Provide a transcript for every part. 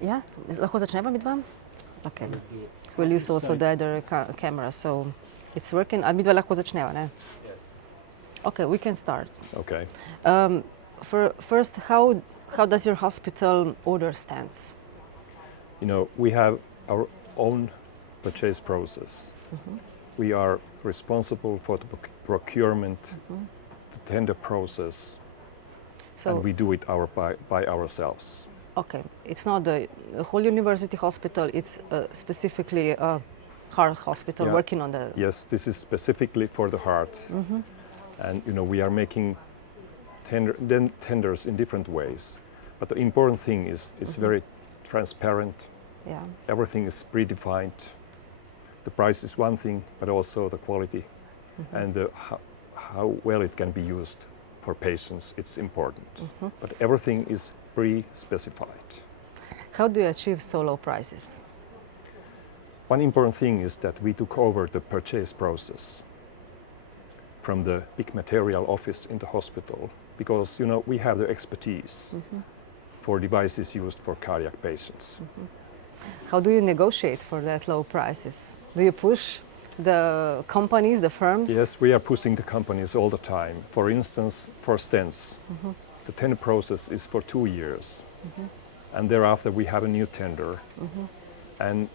Ja, lahko začneva midva? Okay. We'll use also the other camera, so it's working. A midva lahko začneva, ne? Yes. Okay, we can start. Okay. First, how does your hospital order stents? You know, we have our own purchase process. We are responsible for the procurement, the tender process, and we do it by ourselves. Okay, it's not the whole university hospital, it's specifically a heart hospital working on the... Yes, this is specifically for the heart. And you know, we are making tenders in different ways. But the important thing is it's very transparent. Yeah. Everything is predefined. The price is one thing, but also the quality and how well it can be used for patients, it's important. But everything is pre-specified. How do you achieve so low prices? One important thing is that we took over the purchase process from the big material office in the hospital because, you know, we have the expertise for devices used for cardiac patients. How do you negotiate for that low prices? Do you push the companies, the firms? Yes, we are pushing the companies all the time. For instance, for stents, the tender process is for 2 years. And thereafter we have a new tender. And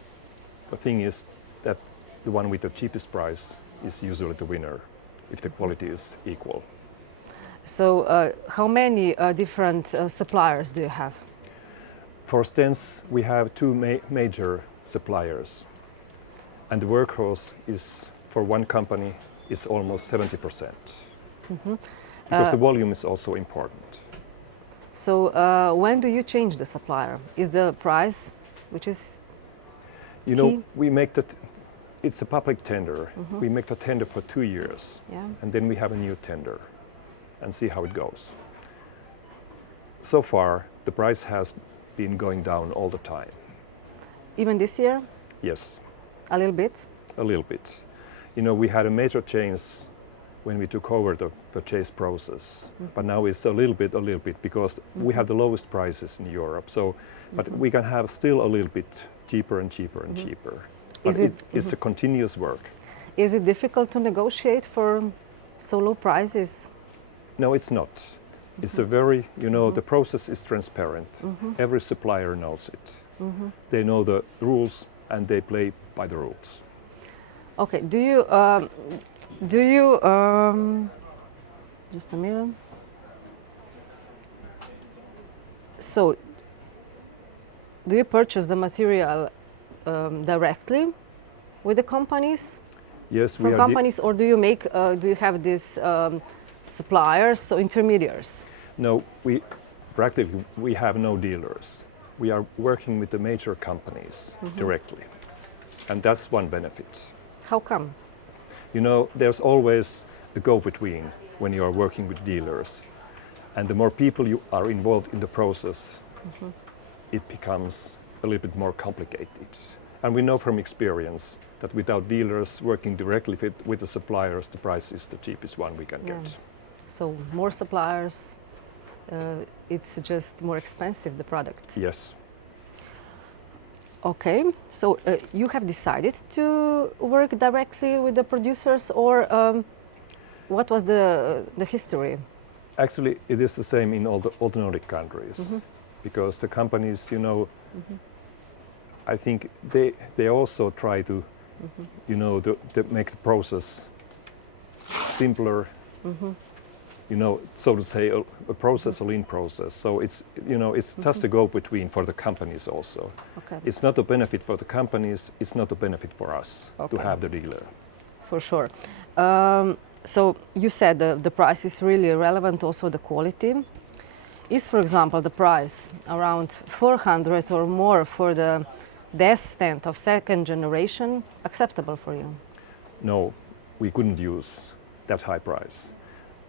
the thing is that the one with the cheapest price is usually the winner if the quality is equal. So how many different suppliers do you have? For stents, we have two major suppliers. And the workhorse is, for one company, is almost 70%. Because the volume is also important. So when do you change the supplier? Is the price, which is you know, we make that, it's a public tender. We make the tender for 2 years. And then we have a new tender and see how it goes. So far, the price has been going down all the time. Even this year? Yes. A little bit? A little bit. You know, we had a major change when we took over the purchase process, but now it's a little bit, because we have the lowest prices in Europe. So, but we can have still a little bit cheaper and cheaper and cheaper. But it's a continuous work. Is it difficult to negotiate for so low prices? No, it's not. It's a very, you know, the process is transparent. Every supplier knows it. They know the rules and they play by the rules. Okay, just a minute. So, do you purchase the material directly with the companies? Yes, from companies, or do you make? Do you have these suppliers, so intermediaries? No, practically we have no dealers. We are working with the major companies directly, and that's one benefit. How come? You know, there's always a go-between when you are working with dealers, and the more people you are involved in the process, it becomes a little bit more complicated. And we know from experience that without dealers working directly with the suppliers, the price is the cheapest one we can get. So more suppliers, it's just more expensive, the product. Yes. Okay, so you have decided to work directly with the producers, or what was the history? Actually, it is the same in all the Nordic countries, because the companies, you know, I think they also try to, you know, to make the process simpler. You know, so to say, a process, a lean process. So it's, you know, it's just a go-between for the companies also. Okay. It's not a benefit for the companies, it's not a benefit for us to have the dealer. For sure. So you said the price is really relevant, also the quality. Is, for example, the price around 400 or more for the DES stent of second generation acceptable for you? No, we couldn't use that high price.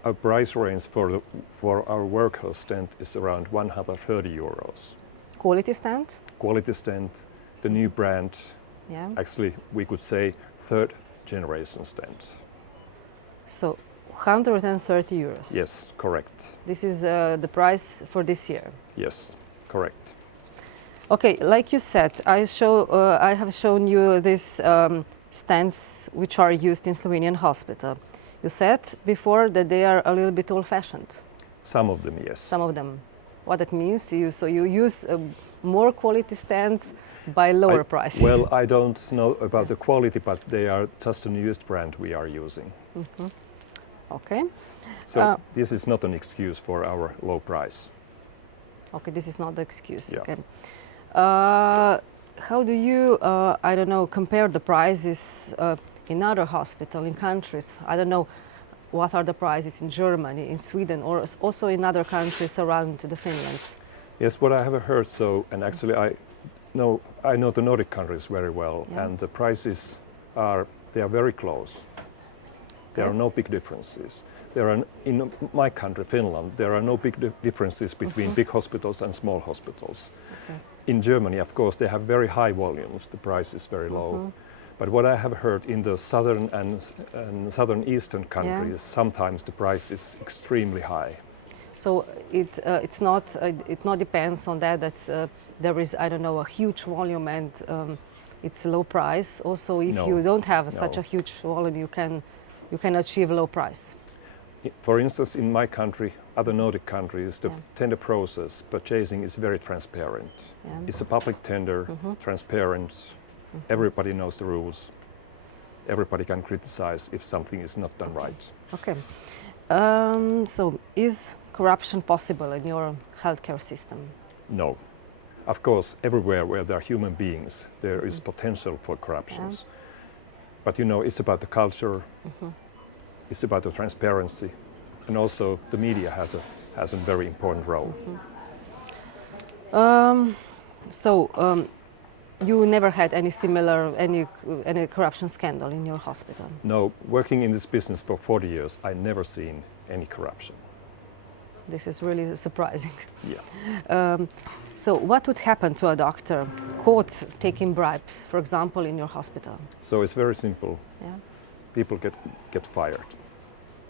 Our price range for our workhorse stent is around 130 euros. Quality stent? Quality stent, the new brand. Actually, we could say third generation stent. So 130 euros. Yes, correct. This is the price for this year. Yes, correct. Okay, like you said, I have shown you these stands which are used in Slovenian hospital. You said before that they are a little bit old-fashioned. Some of them, yes. Some of them. What that means? You use more quality stands by lower prices. Well, I don't know about the quality, but they are just a newest brand we are using. Okay. So this is not an excuse for our low price. Okay, this is not the excuse. Yeah. Okay. How do you, I don't know, compare the prices in other hospitals, in countries? I don't know, what are the prices in Germany, in Sweden, or also in other countries around the Finland? Yes, what I have heard, so, and actually I know the Nordic countries very well, Yeah. and the prices they are very close. There are no big differences. In my country, Finland, there are no big differences between big hospitals and small hospitals. Okay. In Germany, of course, they have very high volumes. The price is very low. But what I have heard in the southern and southern eastern countries, sometimes the price is extremely high. So it not depends on that. There is, I don't know, a huge volume and it's low price. Also, if you don't have such a huge volume, you can achieve low price. For instance, in my country, other Nordic countries, the tender process, purchasing is very transparent. Yeah. It's a public tender, transparent. Everybody knows the rules. Everybody can criticize if something is not done right. Okay. So is corruption possible in your healthcare system? No. Of course, everywhere where there are human beings, there is potential for corruptions. But you know, it's about the culture, it's about the transparency, and also the media has a very important role. You never had any similar, any corruption scandal in your hospital? No, working in this business for 40 years, I never seen any corruption. This is really surprising. Yeah. So what would happen to a doctor caught taking bribes, for example, in your hospital? So it's very simple. Yeah. People get fired.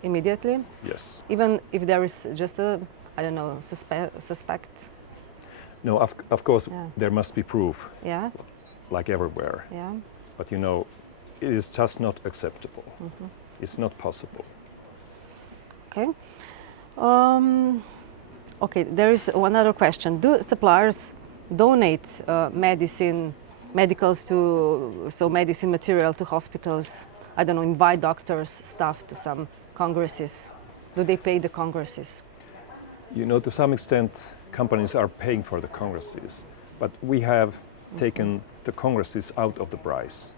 Immediately? Yes. Even if there is just a, I don't know, suspect? No, of course, there must be proof, Yeah. like everywhere. Yeah. But you know, it is just not acceptable. It's not possible. Okay. Okay, there is one other question. Do suppliers donate medicine material to hospitals? I don't know, invite doctors, staff to some congresses? Do they pay the congresses? You know, to some extent, companies are paying for the congresses, but we have taken the congresses out of the price.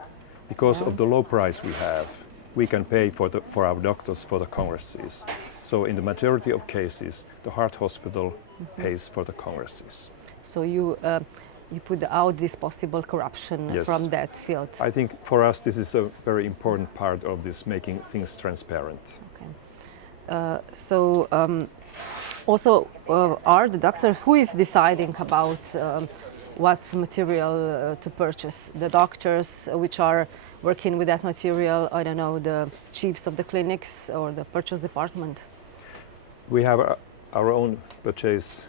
Because of the low price we have, we can pay for our doctors for the congresses. So in the majority of cases, the heart hospital pays for the congresses. So you put out this possible corruption from that field? I think for us this is a very important part of this, making things transparent. Okay. Also, are the doctors, who is deciding about what material to purchase? The doctors which are working with that material, I don't know, the chiefs of the clinics or the purchase department? We have our own purchase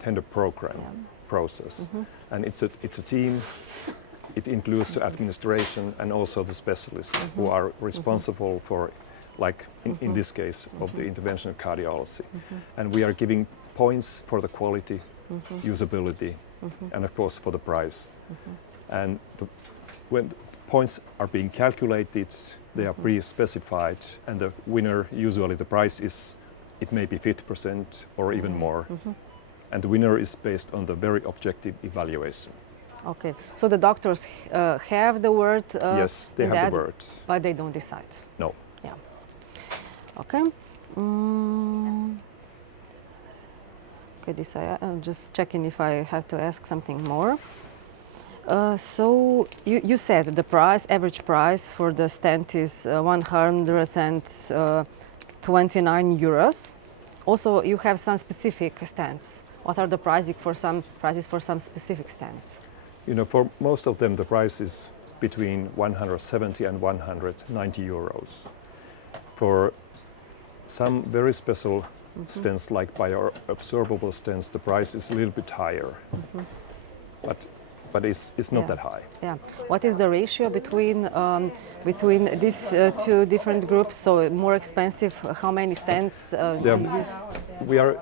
tender program process, and it's a team. It includes the administration and also the specialists who are responsible for, like in this case, of the interventional cardiology. And we are giving points for the quality, usability, and of course for the price. And when points are being calculated, they are pre-specified, and the winner, usually the price is, it may be 50% or even more. And the winner is based on the very objective evaluation. Okay, so the doctors have the word? Yes, they have the word. But they don't decide? No. Yeah. Okay. Okay, I'm just checking if I have to ask something more. So you said the price, average price for the stent is 129 euros. Also, you have some specific stents. What are the prices for some specific stents? You know, for most of them, the price is between 170 and 190 euros. For some very special stents, like bioabsorbable stents, the price is a little bit higher, but it's not that high. Yeah. What is the ratio between these two different groups? So more expensive. How many stents do you use?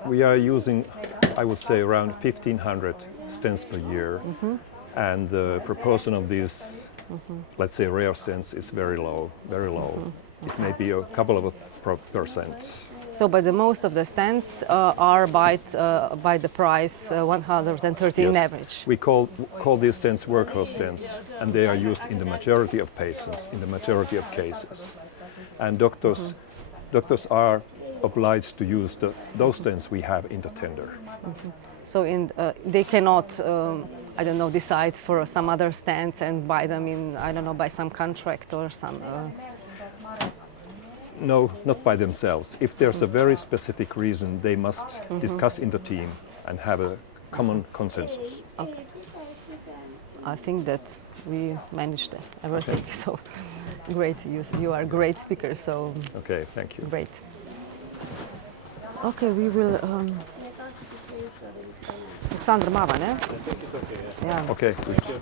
We are using, I would say, around 1,500 stents per year, and the proportion of these, let's say, rare stents is very low, very low. It may be a couple of percent. So, but the most of the stents are by the price 113 average. We call these stents workhorse stents, and they are used in the majority of patients, in the majority of cases. And doctors are obliged to use those stents we have in the tender. So they cannot, I don't know, decide for some other stents and buy them in, I don't know, by some contract or some... No, not by themselves. If there's a very specific reason, they must discuss in the team and have a common consensus. Okay. I think that we managed everything. Okay. So great. You are a great speaker. So okay, thank you. Great. Okay, we will. Aleksandar Mava, ne? I think it's okay. Yeah. Okay. Good.